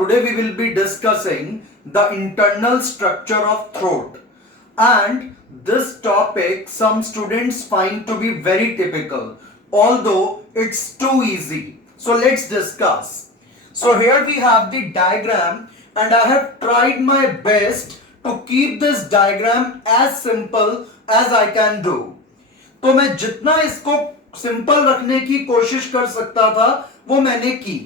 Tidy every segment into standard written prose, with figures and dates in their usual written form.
Today we will be discussing the internal structure of throat, and this topic some students find to be very typical, although it's too easy. So let's discuss. So here we have the diagram, and I have tried my best to keep this diagram as simple as I can do. तो मैं जितना इसको simple रखने की कोशिश कर सकता था वो मैंने की.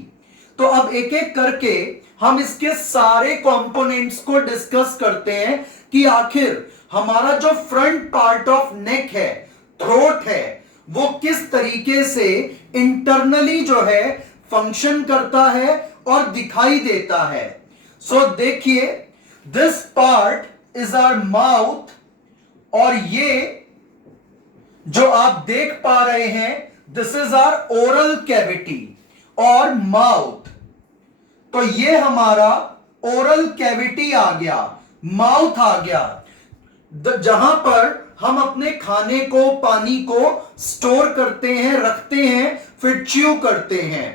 तो अब एक एक करके हम इसके सारे कंपोनेंट्स को डिस्कस करते हैं कि आखिर हमारा जो फ्रंट पार्ट ऑफ नेक है, थ्रोट है, वो किस तरीके से इंटरनली जो है फंक्शन करता है और दिखाई देता है. सो देखिए, this part is our mouth, और ये जो आप देख पा रहे हैं this is our oral cavity और माउथ. तो ये हमारा ओरल कैविटी आ गया, माउथ आ गया, जहां पर हम अपने खाने को, पानी को स्टोर करते हैं, रखते हैं, फिर च्यू करते हैं.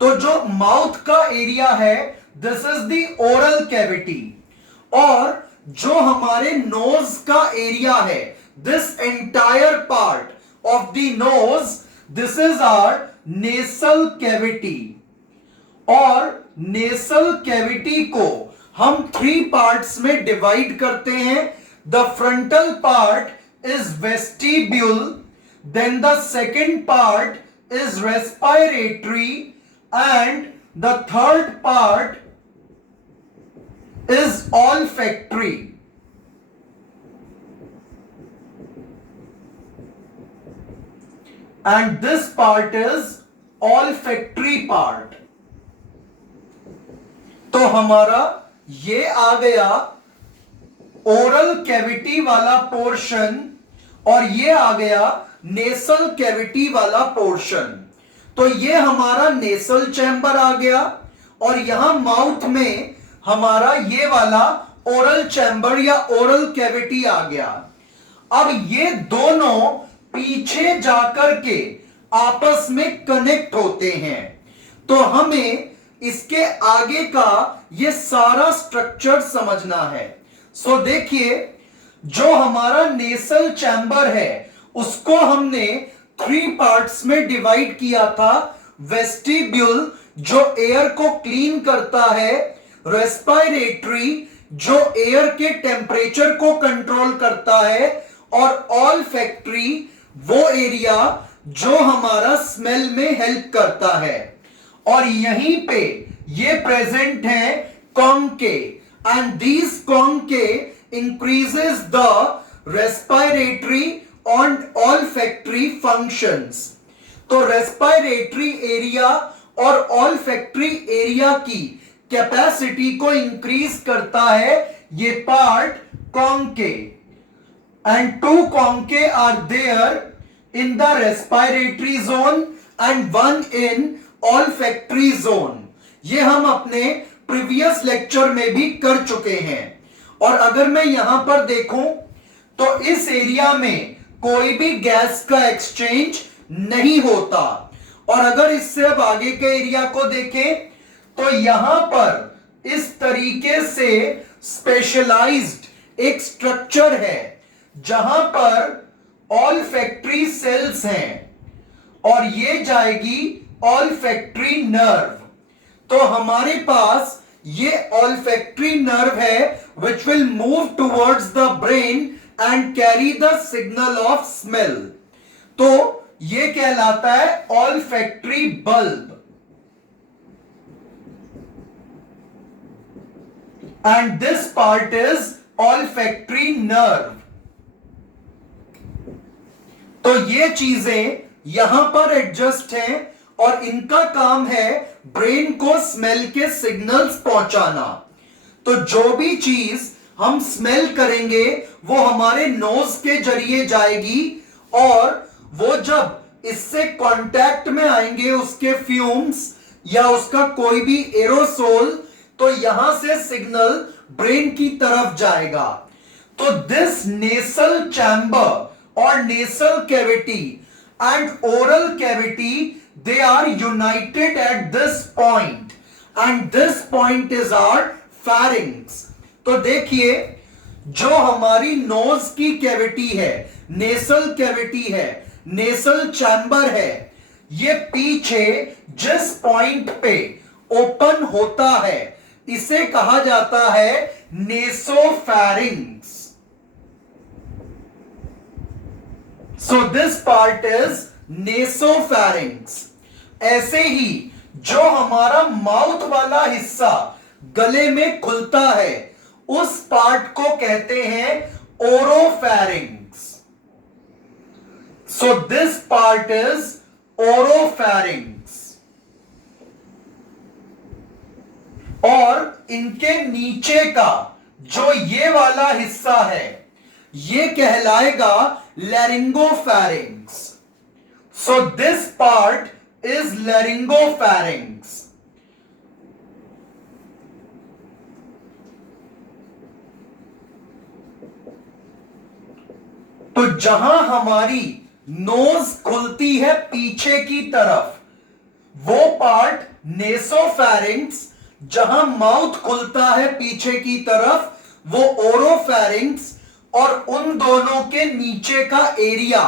तो जो माउथ का एरिया है this is the oral cavity, और जो हमारे नोज का एरिया है, this entire part of the nose, this is our nasal cavity. और नेसल कैविटी को हम 3 पार्ट्स में डिवाइड करते हैं. The frontal part is vestibule, then the second part is respiratory, and the third part is olfactory. And this part is olfactory part. तो हमारा ये आ गया ओरल कैविटी वाला पोर्शन, और ये आ गया नेसल कैविटी वाला पोर्शन. तो ये हमारा नेसल चैम्बर आ गया, और यहां माउथ में हमारा ये वाला ओरल चैम्बर या ओरल कैविटी आ गया. अब ये दोनों पीछे जाकर के आपस में कनेक्ट होते हैं. तो हमें इसके आगे का ये सारा स्ट्रक्चर समझना है. सो देखिए, जो हमारा नेसल चैम्बर है उसको हमने 3 पार्ट्स में डिवाइड किया था. वेस्टिब्यूल जो एयर को क्लीन करता है, रेस्पिरेटरी जो एयर के टेम्परेचर को कंट्रोल करता है, और ऑल्फैक्टरी वो एरिया जो हमारा स्मेल में हेल्प करता है. और यहीं पे ये प्रेजेंट है conchae, and these conchae increases the respiratory and olfactory functions. तो रेस्पिरेटरी एरिया और ऑल्फैक्टरी एरिया की कैपेसिटी को इंक्रीज करता है ये part conchae, and 2 conchae are there in the respiratory zone and 1 in olfactory zone. ये हम अपने प्रीवियस लेक्चर में भी कर चुके हैं. और अगर मैं यहां पर देखूं तो इस एरिया में कोई भी गैस का एक्सचेंज नहीं होता. और अगर इससे अब आगे के एरिया को देखें तो यहां पर इस तरीके से स्पेशलाइज्ड एक स्ट्रक्चर है जहां पर ऑल्फैक्टरी सेल्स हैं, और ये जाएगी ऑल्फैक्टरी नर्व. तो हमारे पास ये ऑल्फैक्टरी नर्व है which will move towards the brain and carry the signal of smell. तो ये कहलाता है olfactory bulb. And this part is olfactory nerve. तो ये चीजें यहां पर एडजस्ट हैं, और इनका काम है ब्रेन को स्मेल के सिग्नल्स पहुंचाना. तो जो भी चीज हम स्मेल करेंगे वो हमारे नोज के जरिए जाएगी, और वो जब इससे कांटेक्ट में आएंगे उसके फ्यूम्स या उसका कोई भी एरोसोल, तो यहां से सिग्नल ब्रेन की तरफ जाएगा. तो दिस नेसल चैम्बर और nasal cavity and oral cavity, they are united at this point, and this point is our pharynx. तो देखिए, जो हमारी नोज की कैविटी है, नेसल कैविटी है, नेसल चैम्बर है, ये पीछे जिस पॉइंट पे ओपन होता है इसे कहा जाता है नेसोफैरिंग्स। सो दिस पार्ट इज नेसोफैरिंग्स। ऐसे ही जो हमारा माउथ वाला हिस्सा गले में खुलता है उस पार्ट को कहते हैं oropharynx. So this part is oropharynx. और इनके नीचे का जो ये वाला हिस्सा है ये कहलाएगा laryngopharynx. So this part is laryngopharynx. तो जहां हमारी नोज खुलती है पीछे की तरफ वो पार्ट नेसोफैरिंग्स, जहां माउथ खुलता है पीछे की तरफ वो ओरोफैरिंग्स, और उन दोनों के नीचे का एरिया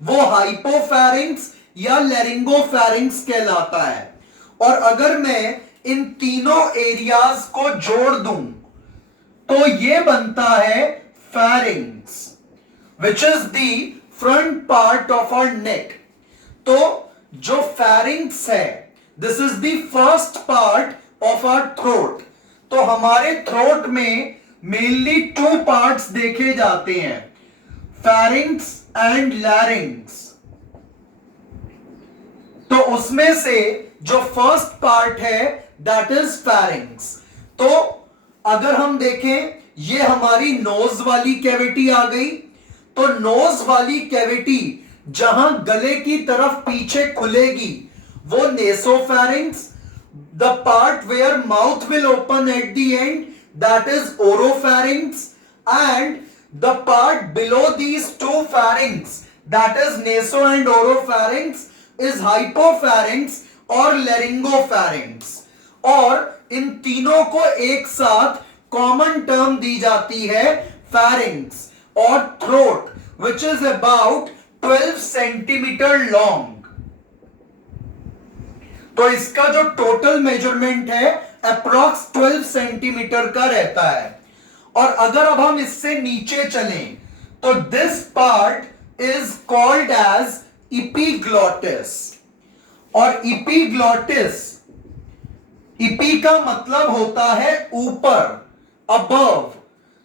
वो हाइपोफैरिंग्स या लैरिंगोफैरिंग्स कहलाता है। और अगर मैं इन तीनों एरियाज को जोड़ दूं तो ये बनता है pharynx, which is the front part of our neck. तो जो फैरिंग्स है this is the first part of our throat. तो हमारे थ्रोट में मेनली टू पार्ट्स देखे जाते हैं, फैरिंग्स एंड लैरिंग्स। तो उसमें से जो फर्स्ट पार्ट है दैट इज फैरिंग्स। तो अगर हम देखें ये हमारी नोज वाली कैविटी आ गई, तो नोज वाली कैविटी जहां गले की तरफ पीछे खुलेगी वो nasopharynx. The part where mouth will open at the end that is oropharynx, and the part below these two pharynx that is naso and oropharynx is hypopharynx और laryngopharynx। और इन तीनों को एक साथ कॉमन टर्म दी जाती है pharynx और throat which is about 12 centimetre long. तो इसका जो टोटल मेजरमेंट है अप्रॉक्स 12 सेंटीमीटर का रहता है। और अगर अब हम इससे नीचे चलें तो this part is called as epiglottis. और इपीग्लॉटिस, इपी का मतलब होता है ऊपर, above.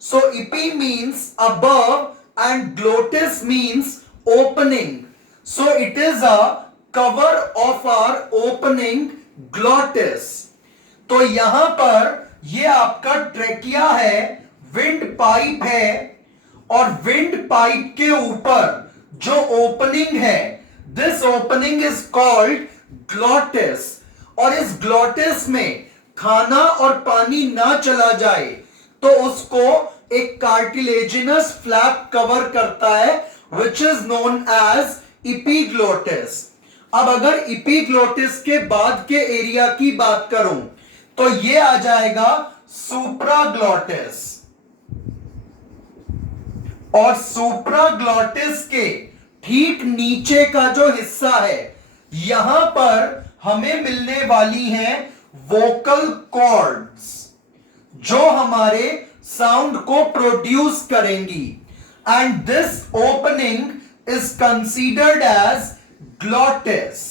So epi means above and glottis means opening. So it is a cover of our opening glottis. तो यहां पर ये आपका ट्रेकिया है, विंड पाइप है, और विंड पाइप के ऊपर जो ओपनिंग है this opening is called glottis. और इस ग्लॉटिस में खाना और पानी ना चला जाए तो उसको एक कार्टिलेजिनस फ्लैप कवर करता है which is known as epiglottis. अब अगर इपीग्लॉटिस के बाद के एरिया की बात करूं तो ये आ जाएगा सुप्राग्लॉटिस। और सुप्राग्लॉटिस के ठीक नीचे का जो हिस्सा है यहां पर हमें मिलने वाली हैं वोकल कॉर्ड्स जो हमारे साउंड को प्रोड्यूस करेंगी। And this opening is considered as glottis.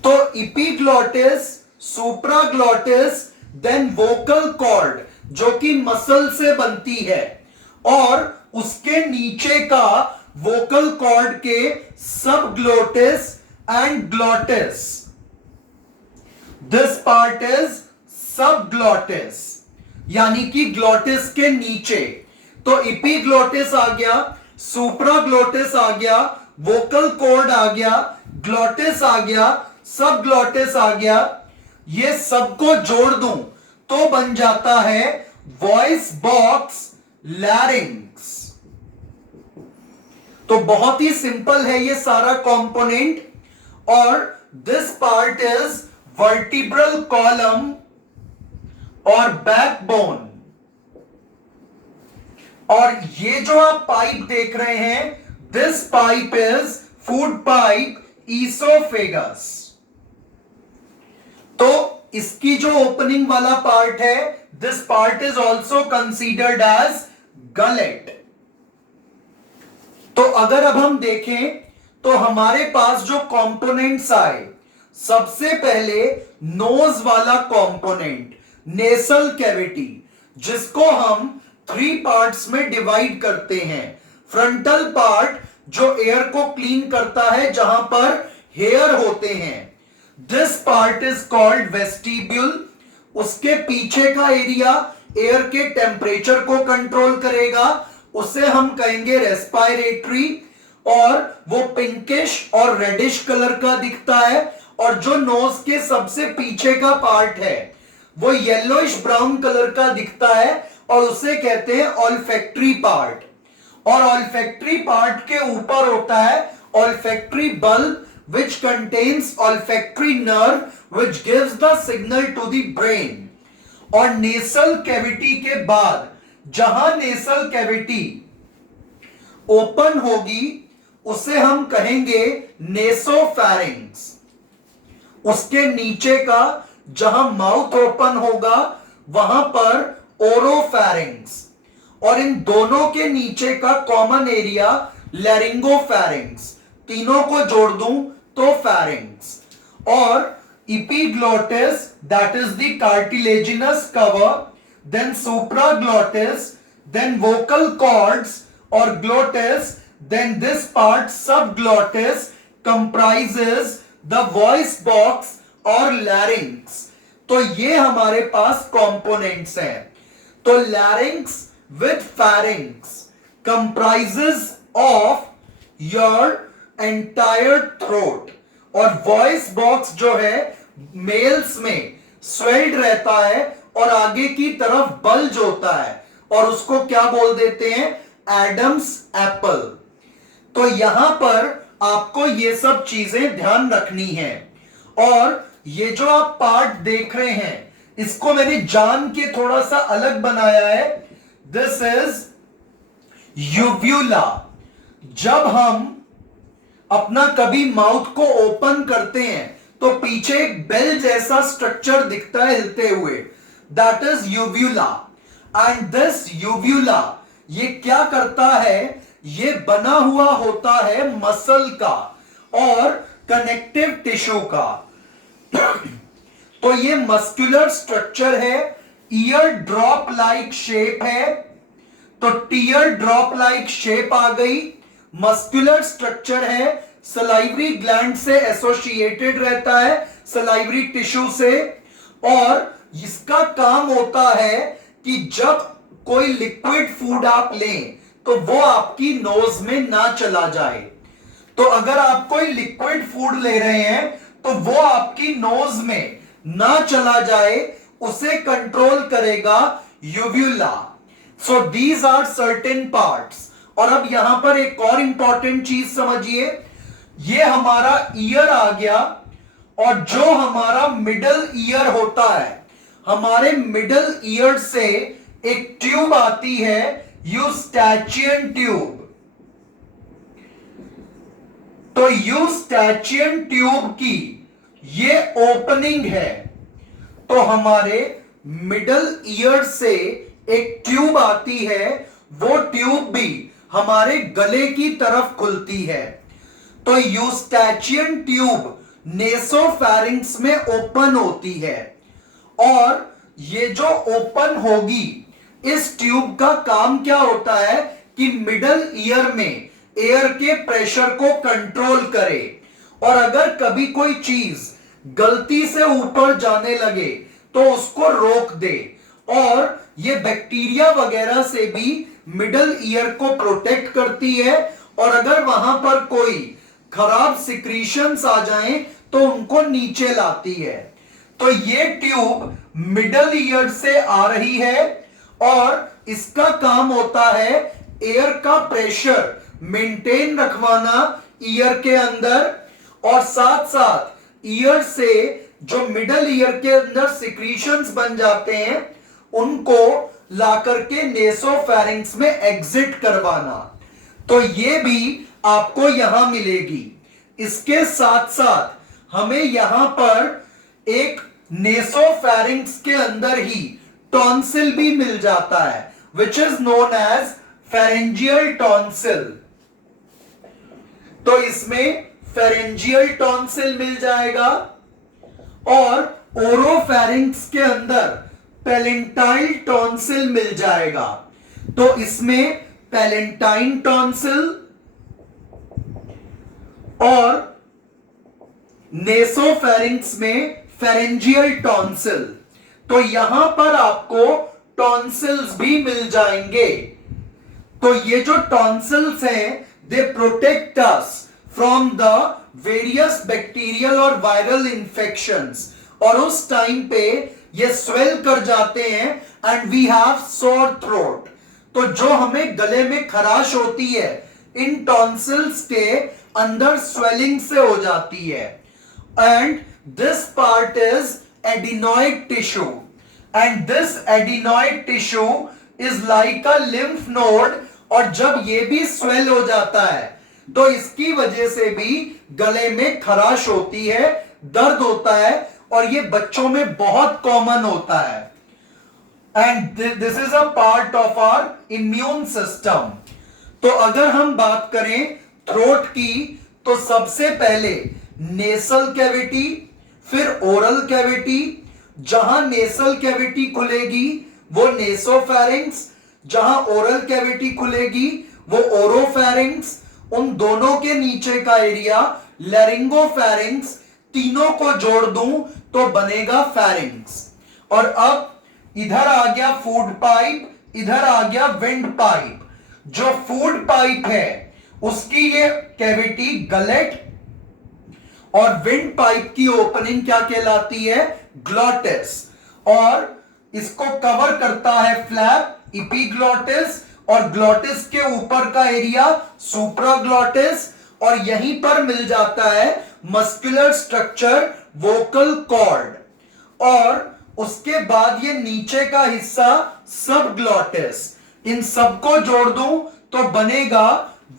तो epiglottis, supraglottis, then vocal cord जो कि मसल से बनती है, और उसके नीचे का वोकल कॉर्ड के subglottis and glottis. This part is subglottis, यानी कि ग्लॉटिस के नीचे। तो इपीग्लॉटिस आ गया, सुप्राग्लॉटिस आ गया, वोकल कॉर्ड आ गया, ग्लॉटिस आ गया, सबग्लॉटिस आ गया। ये सबको जोड़ दूं तो बन जाता है वॉइस बॉक्स लैरिंग्स। तो बहुत ही सिंपल है ये सारा कंपोनेंट। और this part is vertebral column और बैकबोन। और ये जो आप पाइप देख रहे हैं, this pipe is food pipe oesophagus. तो इसकी जो ओपनिंग वाला पार्ट है, this part is also considered as gullet. तो अगर अब हम देखें तो हमारे पास जो कंपोनेंट्स आए, सबसे पहले नोज वाला कंपोनेंट, नेसल कैविटी, जिसको हम 3 पार्ट्स में डिवाइड करते हैं। फ्रंटल पार्ट जो एयर को क्लीन करता है, जहां पर हेयर होते हैं, this part is called vestibule. उसके पीछे का एरिया एयर के टेम्परेचर को कंट्रोल करेगा, उसे हम कहेंगे रेस्पिरेटरी, और वो पिंकिश और रेडिश कलर का दिखता है। और जो नोज के सबसे पीछे का पार्ट है, वो येलोइश ब्राउन कलर का दिखता है, और उसे कहते हैं ऑल्फैक्टरी पार्ट। और ऑल्फैक्टरी पार्ट के ऊपर होता है olfactory bulb, which contains olfactory nerve which gives the signal to the brain। और नेसल कैविटी के बाद जहां नेसल कैविटी ओपन होगी, उसे हम कहेंगे नेसोफैरिंक्स। उसके नीचे का जहां माउथ ओपन होगा, वहां पर ओरोफैरिंक्स। और इन दोनों के नीचे का कॉमन एरिया लैरिंगोफैरिंक्स। तीनों को जोड़ दूं तो फैरिंक्स। और epiglottis, that is the cartilaginous cover, then supraglottis, then vocal cords or glottis, then this part subglottis comprises the voice box और larynx। तो ये हमारे पास कंपोनेंट्स हैं। तो larynx with pharynx comprises of your entire throat। और voice box जो है mails में स्वेल्ड रहता है और आगे की तरफ बल्ज होता है, और उसको क्या बोल देते हैं, एडम्स एप्पल। तो यहां पर आपको ये सब चीजें ध्यान रखनी है। और ये जो आप पार्ट देख रहे हैं, इसको मैंने जान के थोड़ा सा अलग बनाया है। This is यूव्यूला। जब हम अपना कभी माउथ को ओपन करते हैं तो पीछे एक बेल जैसा स्ट्रक्चर दिखता है हिलते हुए, दैट इज यूव्यूला। एंड दिस यूव्यूला ये क्या करता है, ये बना हुआ होता है मसल का और कनेक्टिव टिश्यू का। तो ये मस्कुलर स्ट्रक्चर है, ईयर ड्रॉप लाइक शेप है। तो टीयर ड्रॉप लाइक शेप आ गई, मस्कुलर स्ट्रक्चर है, सलाइवरी ग्लैंड से एसोसिएटेड रहता है, सलाइवरी टिश्यू से। और इसका काम होता है कि जब कोई लिक्विड फूड आप लें तो वो आपकी नोज में ना चला जाए। तो अगर आप कोई लिक्विड फूड ले रहे हैं तो वो आपकी नोज में ना चला जाए, उसे कंट्रोल करेगा uvula. So these are certain parts. और अब यहां पर एक और इंपॉर्टेंट चीज समझिए, ये हमारा ईयर आ गया, और जो हमारा मिडल ईयर होता है, हमारे मिडल ईयर से एक ट्यूब आती है, यूस्टैचियन ट्यूब। तो यूस्टैचियन ट्यूब की ये ओपनिंग है। तो हमारे मिडल ईयर से एक ट्यूब आती है, वो ट्यूब भी हमारे गले की तरफ खुलती है। तो यूस्टैचियन ट्यूब नेसोफैरिंक्स में ओपन होती है। और ये जो ओपन होगी, इस ट्यूब का काम क्या होता है कि मिडल ईयर में एयर के प्रेशर को कंट्रोल करे, और अगर कभी कोई चीज गलती से ऊपर जाने लगे तो उसको रोक दे। और ये बैक्टीरिया वगैरह से भी मिडल ईयर को प्रोटेक्ट करती है, और अगर वहां पर कोई खराब सिक्रीशंस आ जाएं तो उनको नीचे लाती है। तो ये ट्यूब मिडल ईयर से आ रही है, और इसका काम होता है एयर का प्रेशर मेंटेन रखवाना ईयर के अंदर, और साथ साथ ईयर से जो मिडल ईयर के अंदर सिक्रीशंस बन जाते हैं उनको लाकर के नेसोफेरिंक्स में एग्जिट करवाना, तो ये भी आपको यहां मिलेगी। इसके साथ साथ हमें यहां पर एक नेसोफेरिंक्स के अंदर ही टॉन्सिल भी मिल जाता है, which is known as pharyngeal tonsil. तो इसमें फेरेंजियल टॉन्सिल मिल जाएगा और ओरोफेरिंक्स के अंदर पैलेंटाइन टॉन्सिल मिल जाएगा। तो इसमें पैलेंटाइन टॉन्सिल और नेसोफेरिंक्स में फेरेंजियल टॉन्सिल। तो यहां पर आपको टॉन्सिल्स भी मिल जाएंगे। तो ये जो टॉन्सिल्स हैं they protect us from the various bacterial और वायरल इंफेक्शंस, और उस टाइम पे ये स्वेल कर जाते हैं and we have sore throat. तो जो हमें गले में खराश होती है इन टॉन्सिल्स के अंदर स्वेलिंग से हो जाती है। And this part is adenoid tissue, and this adenoid tissue is like a lymph node, और जब ये भी स्वेल हो जाता है तो इसकी वजह से भी गले में खराश होती है, दर्द होता है, और ये बच्चों में बहुत कॉमन होता है। And this is a part of our immune system. तो अगर हम बात करें थ्रोट की, तो सबसे पहले नेसल कैविटी, फिर ओरल कैविटी। जहां नेसल कैविटी खुलेगी वो नेसोफेरिंक्स, जहां ओरल कैविटी खुलेगी वो ओरोफेरिंक्स। उन दोनों के नीचे का एरिया लैरिंगोफेरिंक्स। तीनों को जोड़ दूं तो बनेगा फेरिंक्स। और अब इधर आ गया फूड पाइप, इधर आ गया विंड पाइप। जो फूड पाइप है उसकी ये कैविटी गलेट, और विंड पाइप की ओपनिंग क्या कहलाती है, ग्लॉटिस, और इसको कवर करता है फ्लैप इपीग्लॉटिस, और ग्लॉटिस के ऊपर का एरिया सुप्राग्लॉटिस, और यहीं पर मिल जाता है मस्कुलर स्ट्रक्चर वोकल कॉर्ड, और उसके बाद ये नीचे का हिस्सा सबग्लॉटिस। इन सबको जोड़ दूं तो बनेगा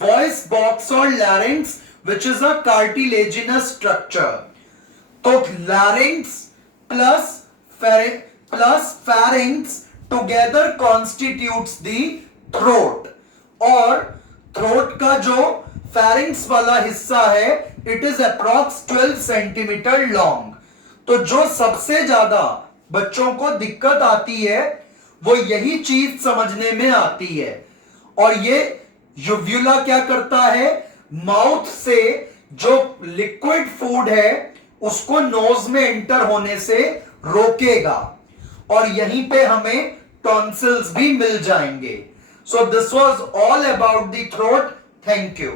वॉइस बॉक्स और larynx, which is a cartilaginous structure. तो larynx plus pharynx together constitutes the throat, और throat का जो pharynx वाला हिस्सा है it is approx 12 centimetre long. तो जो सबसे ज्यादा बच्चों को दिक्कत आती है वो यही चीज समझने में आती है, और ये यूव्यूला क्या करता है, माउथ से जो लिक्विड फूड है उसको नोज में एंटर होने से रोकेगा, और यहीं पे हमें टॉन्सिल्स भी मिल जाएंगे। So this was all about the throat. Thank you.